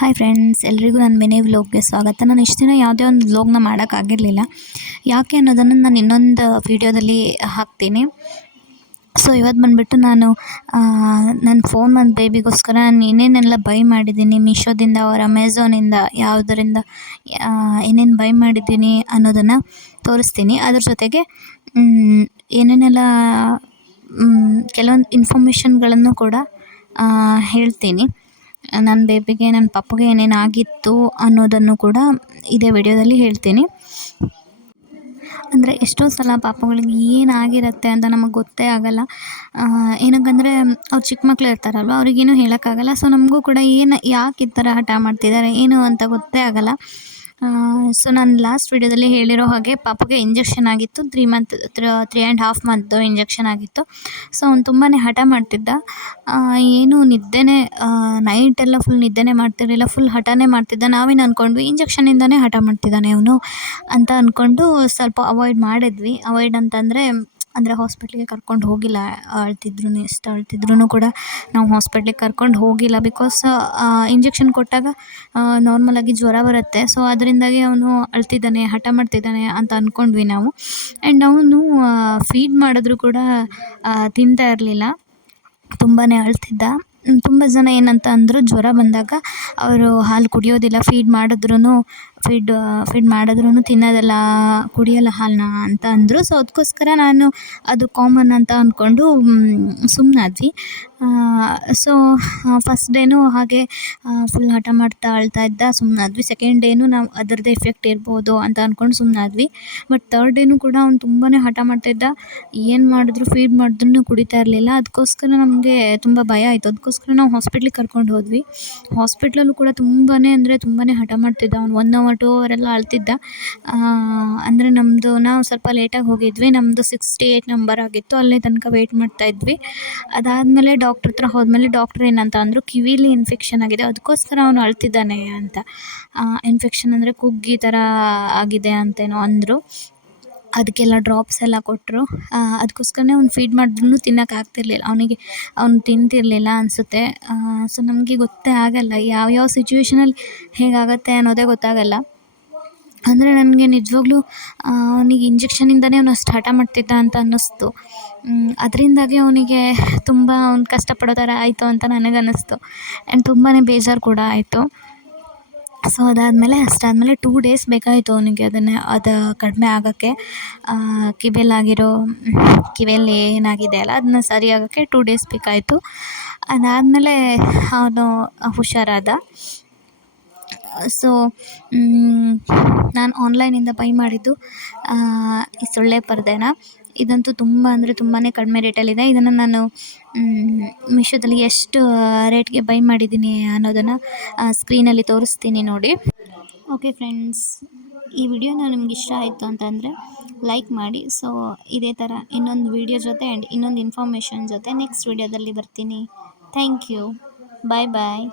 Hi friends ಎಲ್ರಿಗೂ ನನ್ನ mini ವ್ಲೋಗ್ಗೆ ಸ್ವಾಗತ. ನಾನು ಇಷ್ಟು ದಿನ ಯಾವುದೇ ಒಂದು ವ್ಲೋಗ್ನ ಮಾಡೋಕ್ಕಾಗಿರಲಿಲ್ಲ. ಯಾಕೆ ಅನ್ನೋದನ್ನು ನಾನು ಇನ್ನೊಂದು ವೀಡಿಯೋದಲ್ಲಿ ಹಾಕ್ತೀನಿ. ಸೊ ಇವತ್ತು ಬಂದುಬಿಟ್ಟು ನಾನು ನನ್ನ ಫೋನ್ ಮತ್ತು ಬೇಬಿಗೋಸ್ಕರ ನಾನು ಏನೇನೆಲ್ಲ ಬೈ ಮಾಡಿದ್ದೀನಿ ಮೀಶೋದಿಂದ ಅವ್ರ ಅಮೆಝಾನಿಂದ ಯಾವುದರಿಂದ ಏನೇನು ಬೈ ಮಾಡಿದ್ದೀನಿ ಅನ್ನೋದನ್ನು ತೋರಿಸ್ತೀನಿ. ಅದ್ರ ಜೊತೆಗೆ ಏನೇನೆಲ್ಲ ಕೆಲವೊಂದು ಇನ್ಫಾರ್ಮೇಷನ್ಗಳನ್ನು ಕೂಡ ಹೇಳ್ತೀನಿ. ನನ್ನ ಬೇಬಿಗೆ, ನನ್ನ ಪಪ್ಪಗೆ ಏನೇನು ಆಗಿತ್ತು ಅನ್ನೋದನ್ನು ಕೂಡ ಇದೇ ವಿಡಿಯೋದಲ್ಲಿ ಹೇಳ್ತೀನಿ. ಅಂದರೆ ಎಷ್ಟೋ ಸಲ ಪಾಪಗಳಿಗೆ ಏನಾಗಿರುತ್ತೆ ಅಂತ ನಮಗೆ ಗೊತ್ತೇ ಆಗೋಲ್ಲ. ಏನಕ್ಕಂದರೆ ಅವ್ರು ಚಿಕ್ಕ ಮಕ್ಕಳು ಇರ್ತಾರಲ್ವ, ಅವ್ರಿಗೇನು ಹೇಳೋಕ್ಕಾಗಲ್ಲ. ಸೊ ನಮಗೂ ಕೂಡ ಏನು, ಯಾಕೆ ಈ ಥರ ಹಠ ಮಾಡ್ತಿದ್ದಾರೆ, ಏನು ಅಂತ ಗೊತ್ತೇ ಆಗೋಲ್ಲ. ಸೊ ನಾನು ಲಾಸ್ಟ್ ವೀಡಿಯೋದಲ್ಲಿ ಹೇಳಿರೋ ಹಾಗೆ ಪಾಪುಗೆ ಇಂಜೆಕ್ಷನ್ ಆಗಿತ್ತು. Three month three and half month injection ಆಗಿತ್ತು. ಸೊ ಅವ್ನು ತುಂಬಾ ಹಠ ಮಾಡ್ತಿದ್ದ. ಏನು ನಿದ್ದೆನೇ ನೈಟೆಲ್ಲ ಫುಲ್ ನಿದ್ದೆನೇ ಮಾಡ್ತಿರಲಿಲ್ಲ ಫುಲ್ ಹಠನೇ ಮಾಡ್ತಿದ್ದ. ನಾವೇನು ಅಂದ್ಕೊಂಡ್ವಿ ಇಂಜೆಕ್ಷನಿಂದನೇ ಹಠ ಮಾಡ್ತಿದ್ದಾನೆ ಅವನು ಅಂತ ಅಂದ್ಕೊಂಡು ಸ್ವಲ್ಪ ಅವಾಯ್ಡ್ ಮಾಡಿದ್ವಿ. ಅವಾಯ್ಡ್ ಅಂತಂದರೆ ಅಂದರೆ ಹಾಸ್ಪಿಟ್ಲಿಗೆ ಕರ್ಕೊಂಡು ಹೋಗಿಲ್ಲ ಅಳ್ತಿದ್ರು ಎಷ್ಟು ಅಳ್ತಿದ್ರು ಕೂಡ ನಾವು ಹಾಸ್ಪಿಟ್ಲಿಗೆ ಕರ್ಕೊಂಡು ಹೋಗಿಲ್ಲ ಬಿಕಾಸ್ ಇಂಜೆಕ್ಷನ್ ಕೊಟ್ಟಾಗ ನಾರ್ಮಲಾಗಿ ಜ್ವರ ಬರುತ್ತೆ. ಸೊ ಅದರಿಂದಾಗಿ ಅವನು ಅಳ್ತಿದ್ದಾನೆ, ಹಠ ಮಾಡ್ತಿದ್ದಾನೆ ಅಂತ ಅಂದ್ಕೊಂಡ್ವಿ ನಾವು. ಆ್ಯಂಡ್ ಅವನು ಫೀಡ್ ಮಾಡಿದ್ರು ಕೂಡ ತಿಂತಾ ಇರಲಿಲ್ಲ. ತುಂಬಾ ಅಳ್ತಿದ್ದ. ತುಂಬ ಜನ ಏನಂತ ಅಂದರು, ಜ್ವರ ಬಂದಾಗ ಅವರು ಹಾಲು ಕುಡಿಯೋದಿಲ್ಲ ಫೀಡ್ ಮಾಡಿದ್ರೂ ಫೀಡ್ ಫೀಡ್ ಮಾಡಿದ್ರೂ ತಿನ್ನೋದಿಲ್ಲ ಕುಡಿಯೋಲ್ಲ ಹಾಲನ್ನ ಅಂತ ಅಂದರು. ಸೊ ಅದಕ್ಕೋಸ್ಕರ ನಾನು ಅದು ಕಾಮನ್ ಅಂತ ಅಂದ್ಕೊಂಡು ಸುಮ್ಮನಾದ್ವಿ ಸೊ ಫಸ್ಟ್ ಡೇನೂ ಹಾಗೆ ಫುಲ್ ಹಠ ಮಾಡ್ತಾ ಅಳ್ತಾ ಇದ್ದ ಸುಮ್ಮನಾದ್ವಿ ಸೆಕೆಂಡ್ ಡೇನೂ ನಾವು ಅದರದ್ದೇ ಎಫೆಕ್ಟ್ ಇರ್ಬೋದು ಅಂತ ಅಂದ್ಕೊಂಡು ಸುಮ್ಮನಾದ್ವಿ ಬಟ್ ತರ್ಡ್ ಡೇನೂ ಕೂಡ ಅವ್ನು ತುಂಬಾ ಹಠ ಮಾಡ್ತಾ ಇದ್ದ. ಏನು ಮಾಡಿದ್ರು ಫೀಡ್ ಮಾಡಿದ್ರು ಕುಡಿತಾ ಇರಲಿಲ್ಲ. ಅದಕ್ಕೋಸ್ಕರ ನಮಗೆ ತುಂಬ ಭಯ ಆಯಿತು. ಅದಕ್ಕೋಸ್ಕರ ನಾವು ಹಾಸ್ಪಿಟ್ಲಿಗೆ ಕರ್ಕೊಂಡು ಹೋದ್ವಿ. ಹಾಸ್ಪಿಟ್ಲಲ್ಲೂ ಕೂಡ ತುಂಬಾ ಅಂದರೆ ತುಂಬಾ ಹಠ ಮಾಡ್ತಿದ್ದ ಅವ್ನು. ಒನ್ ಅವರ್ ಟೂ ಅವರೆಲ್ಲ ಅಳ್ತಿದ್ದ. ಅಂದರೆ ನಮ್ಮದು ನಾವು ಸ್ವಲ್ಪ ಲೇಟಾಗಿ ಹೋಗಿದ್ವಿ. ನಮ್ಮದು ಸಿಕ್ಸ್ಟಿ ಏಯ್ಟ್ ನಂಬರ್ ಆಗಿತ್ತು. ಅಲ್ಲೇ ತನಕ ವೆಯ್ಟ್ ಮಾಡ್ತಾಯಿದ್ವಿ ಅದಾದಮೇಲೆ ಡಾಕ್ಟ್ರ್ ಹತ್ರ ಹೋದಮೇಲೆ ಡಾಕ್ಟ್ರ್ ಏನಂತ ಅಂದರು, ಕಿವಿಲಿ ಇನ್ಫೆಕ್ಷನ್ ಆಗಿದೆ. ಅದಕ್ಕೋಸ್ಕರ ಅವನು ಅಳ್ತಿದ್ದಾನೆ ಅಂತ. ಇನ್ಫೆಕ್ಷನ್ ಅಂದರೆ ಕುಗ್ಗಿ ಥರ ಆಗಿದೆ ಅಂತೇನೋ ಅಂದರು. ಅದಕ್ಕೆಲ್ಲ ಡ್ರಾಪ್ಸ್ ಎಲ್ಲ ಕೊಟ್ಟರು ಅದಕ್ಕೋಸ್ಕರನೇ ಅವ್ನು ಫೀಡ್ ಮಾಡಿದ್ರೂ ತಿನ್ನಕ್ಕೆ ಆಗ್ತಿರ್ಲಿಲ್ಲ. ಅವನಿಗೆ, ಅವ್ನು ತಿಂತಿರಲಿಲ್ಲ ಅನಿಸುತ್ತೆ. ಸೊ ನಮಗೆ ಗೊತ್ತೇ ಆಗೋಲ್ಲ ಯಾವ್ಯಾವ ಸಿಚುವೇಶನಲ್ಲಿ ಹೇಗಾಗುತ್ತೆ ಅನ್ನೋದೇ ಗೊತ್ತಾಗಲ್ಲ. ಅಂದರೆ ನನಗೆ ನಿಜವಾಗ್ಲೂ ಅವನಿಗೆ ಇಂಜೆಕ್ಷನಿಂದನೇ ಅವನು ಅಷ್ಟು ಹಠ ಮಾಡ್ತಿದ್ದ ಅಂತ ಅನ್ನಿಸ್ತು. ಅದರಿಂದಾಗಿ ಅವನಿಗೆ ತುಂಬ ಅವ್ನು ಕಷ್ಟಪಡೋ ಥರ ಆಯಿತು ಅಂತ ನನಗೆ ಅನ್ನಿಸ್ತು ಆ್ಯಂಡ್ ತುಂಬಾ ಬೇಜಾರು ಕೂಡ ಆಯಿತು. ಸೊ ಅದಾದಮೇಲೆ ಅಷ್ಟಾದಮೇಲೆ ಟೂ ಡೇಸ್ ಬೇಕಾಯಿತು ಅವನಿಗೆ ಅದನ್ನು, ಅದು ಕಡಿಮೆ ಆಗೋಕ್ಕೆ. ಕಿವಿಯಲ್ಲಾಗಿರೋ ಕಿವಿಯಲ್ಲಿ ಏನಾಗಿದೆ ಅಲ್ಲ, ಅದನ್ನ ಸರಿ ಆಗೋಕ್ಕೆ ಟೂ ಡೇಸ್ ಬೇಕಾಯಿತು. ಅದಾದಮೇಲೆ ಅವನು ಹುಷಾರಾದ. ಸೊ ನಾನು ಆನ್ಲೈನಿಂದ ಬೈ ಮಾಡಿದ್ದು ಈ ಸೊಳ್ಳೆ ಪರ್ದೆನ. ಇದಂತೂ ತುಂಬ ಅಂದರೆ ತುಂಬಾ ಕಡಿಮೆ ರೇಟಲ್ಲಿದೆ ಇದನ್ನು ನಾನು ಮೀಶೋದಲ್ಲಿ ಎಷ್ಟು ರೇಟ್ಗೆ ಬೈ ಮಾಡಿದ್ದೀನಿ ಅನ್ನೋದನ್ನು ಸ್ಕ್ರೀನಲ್ಲಿ ತೋರಿಸ್ತೀನಿ ನೋಡಿ. ಓಕೆ ಫ್ರೆಂಡ್ಸ್ ಈ ವಿಡಿಯೋನ ನಿಮ್ಗೆ ಇಷ್ಟ ಆಯಿತು ಅಂತಂದರೆ ಲೈಕ್ ಮಾಡಿ. ಸೊ ಇದೇ ಥರ ಇನ್ನೊಂದು ವಿಡಿಯೋ ಜೊತೆ ಆ್ಯಂಡ್ ಇನ್ನೊಂದು ಇನ್ಫಾರ್ಮೇಷನ್ ಜೊತೆ ನೆಕ್ಸ್ಟ್ ವಿಡಿಯೋದಲ್ಲಿ ಬರ್ತೀನಿ. Thank you bye bye